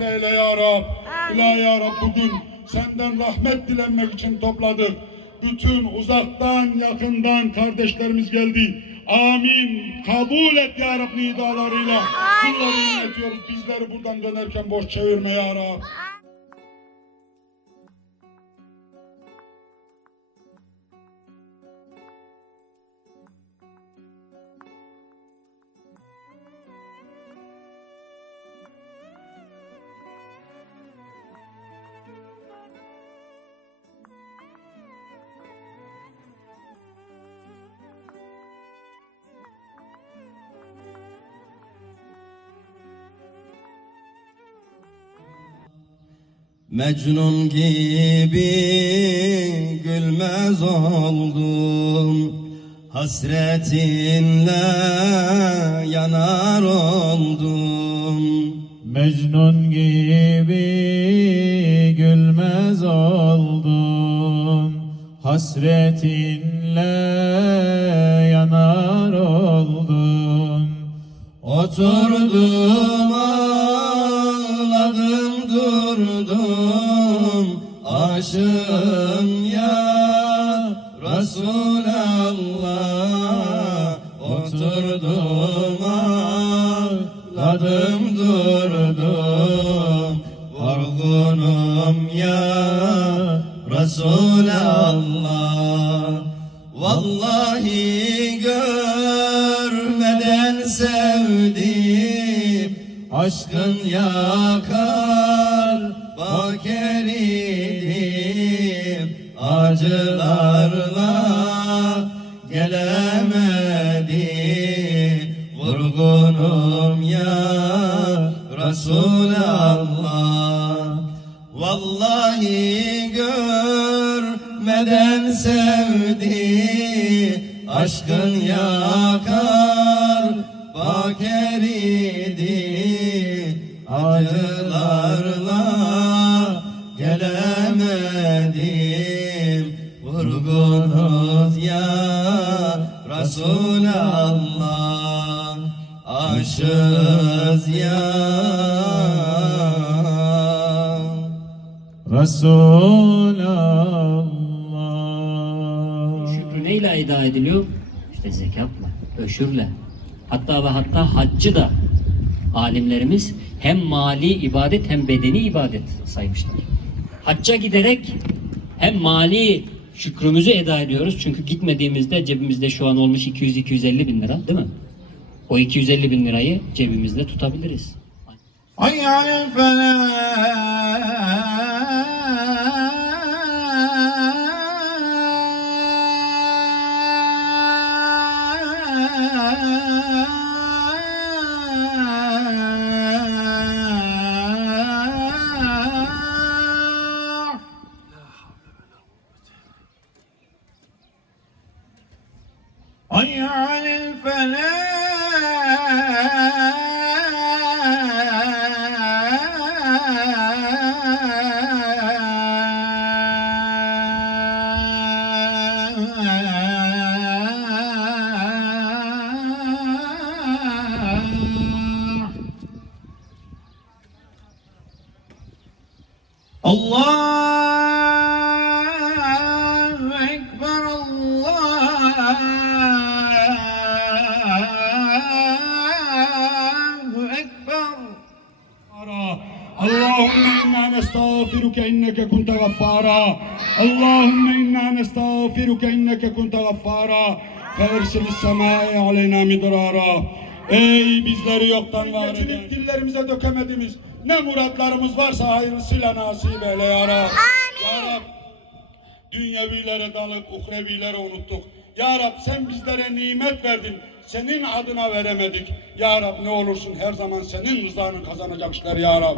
rahmetinle eyle ya Rab. İlahi ya Rab bugün senden rahmet dilenmek için topladık. Bütün uzaktan yakından kardeşlerimiz geldi. Amin. Kabul et ya Rab nidalarıyla. Bunları yönetiyoruz. Bizleri buradan dönerken boş çevirme ya Rab. Mecnun gibi gülmez oldum. Hasretinle yanar oldum. Mecnun gibi gülmez oldum. Hasretinle yanar oldum. Oturdum Aşığım ya Resulallah. Oturdum ağladım durdum. Yorgunum ya Resulallah. Vallahi görmeden sevdim. Aşkın yakar bak eridim Acılarla gelemedim Vurgunum ya Resulallah. Vallahi görmeden sevdi Aşkın yakar bak eridi Gelemedim Vurgunuz ya Resulallah Aşığız ya Resulallah Şükrü neyle eda ediliyor? İşte zekatla, öşürle. Hatta ve hatta haccı da alimlerimiz hem mali ibadet hem bedeni ibadet saymışlar. Hacca giderek hem mali şükrümüzü eda ediyoruz. Çünkü gitmediğimizde cebimizde şu an olmuş 200-250 bin lira değil mi? O 250 bin lirayı cebimizde tutabiliriz. Ay عن الفلاح. الله أكبر اللهم إنا نستغفرك إنك كنت غفارا اللهم إنا نستغفرك إنك كنت غفارا فأرسل السماء علينا مدرارا Ey bizleri yoktan var eden dillerimize dökemediğimiz ne muratlarımız varsa hayırlısıyla nasip eyle ya Rab. Ya Rab dünyevilere dalıp uhrevilere unuttuk. Ya Rab sen bizlere nimet verdin. Senin adına veremedik. Ya Rab ne olursun her zaman senin rızanı kazanacak işler Ya Rab.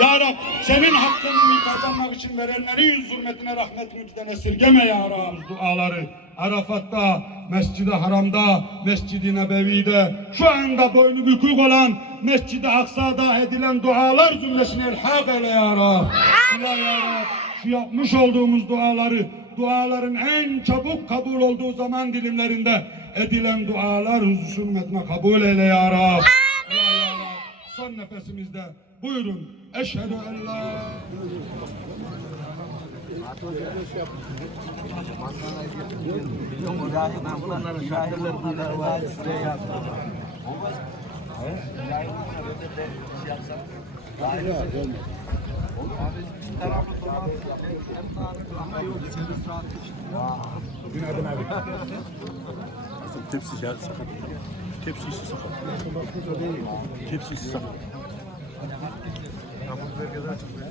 Ya Rab senin hakkını kazanmak için verenlerin yüz hürmetine rahmetimizden esirgeme Ya Rab. Duaları Arafat'ta, Mescid-i Haram'da, Mescid-i Nebevi'de, şu anda boynu bükük olan Mescid-i Aksa'da edilen dualar cümlesini ilhak eyle Ya Rab. Ya, ya Rab şu yapmış olduğumuz duaları, duaların en çabuk kabul olduğu zaman dilimlerinde edilen dualar hürmetine kabul eyle ya Rab. Amin. Son nefesimizde buyurun. Eşhedü en la. Günaydın abi. Bakın tepsi de sakat. Tepsisi sakat. Tepsisi sakat. Ya bu bölgede açıldı.